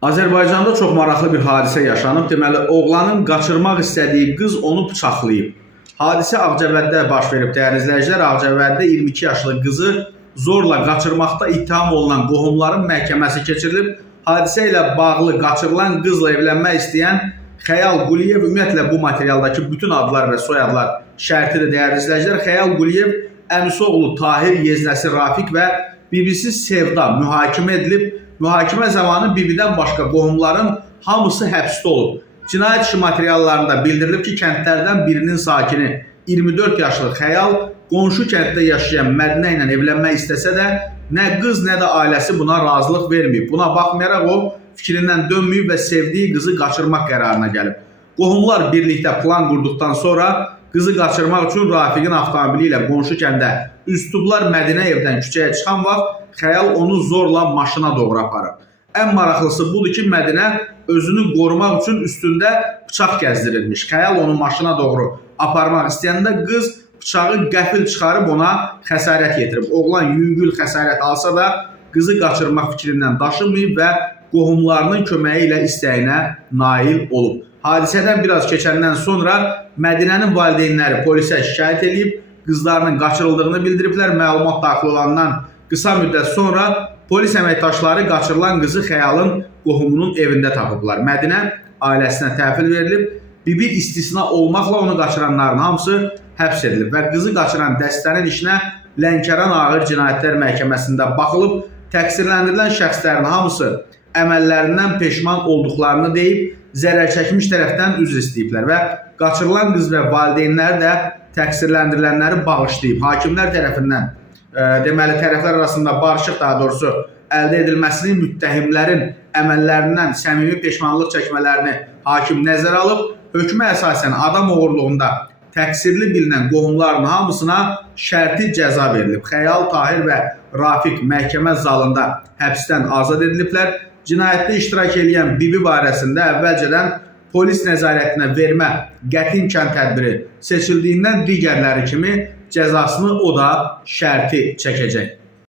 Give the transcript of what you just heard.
Azərbaycanda çox maraqlı bir hadisə yaşanıb. Deməli, oğlanın qaçırmaq istədiyi qız onu bıçaqlayıb. Hadisə Ağcabədidə baş verib, dəyərli izləyicilər. Ağcabədidə 22 yaşlı qızı zorla qaçırmaqda ittiham olunan qohumların məhkəməsi keçirilib. Hadisə ilə bağlı qaçırılan qızla evlənmək istəyən Xəyal Quliyev, ümumiyyətlə bu materialdakı bütün adlar və soyadlar şərtidir, dəyərli izləyicilər. Xəyal Quliyev əmisi oğlu Tahir Yeznəsi Rafiq və bibisi Sevda mühakimə edilib. Mühakimə zamanı bibidən başqa qohumların hamısı həbsdə olub. Cinayət işi materiallarında bildirilib ki, kəndlərdən birinin sakini 24 yaşlı Xəyal qonşu kənddə yaşayan Mədinə ilə evlənmək istəsə də nə qız, nə də ailəsi buna razılıq verməyib. Buna baxmayaraq o fikrindən dönməyib və sevdiyi qızı qaçırmaq qərarına gəlib. Qohumlar birlikdə plan qurduqdan sonra qızı qaçırmaq üçün Rafiqin avtomobili ilə qonşu kəndə üz tutublar. Mədinə evdən küçəyə çıxan vaxt Xəyal onu zorla maşına doğru aparıb. Ən maraqlısı budur ki, Mədinə özünü qorumaq üçün üstündə bıçaq gəzdirilmiş. Xəyal onu maşına doğru aparmaq istəyəndə qız bıçağı qəfil çıxarıb ona xəsarət yetirib. Oğlan yüngül xəsarət alsa da qızı qaçırmaq fikrindən daşınmayıb və qohumlarının köməyi ilə istəyinə nail olub. Hadisədən biraz keçəndən sonra Mədinənin valideynləri polisə şikayət edib, qızlarının qaçırıldığını bildiriblər. Məlumat daxil olandan qısa müddət sonra polis əməkdaşları qaçırılan qızı Xəyalın qohumunun evində tapıblar. Mədinə ailəsinə təhvil verilib, bibi istisna olmaqla onu qaçıranların hamısı həbs edilib və qızı qaçıran dəstənin işinə Lənkəran Ağır Cinayətlər Məhkəməsində baxılıb. Təqsirləndirilən şəxslərin hamısı əməllərindən peşman olduqlarını deyib, zərər çəkmiş tərəfdən üzr istəyiblər və qaçırılan qız və valideynləri də təqsirləndirilənləri bağışlayıb. Hakimlər tərəfindən deməli tərəflər arasında barışıq, daha doğrusu əldə edilməsini, müttəhimlərin əməllərindən səmimi peşmanlıq çəkmələrini hakim nəzərə alıb, hökmə əsasən adam oğurluğunda təqsirli bilinən qohumların hamısına şərti cəza verilib. Xəyal, Tahir və Rafiq məhkəmə zalında həbsdən azad ediliblər. Cinayətdə iştirak edən bibi barəsində əvvəlcədən polis nəzarətinə vermə qəti imkan tədbiri seçildiyindən digərləri kimi cəzasını o da şərti çəkəcək.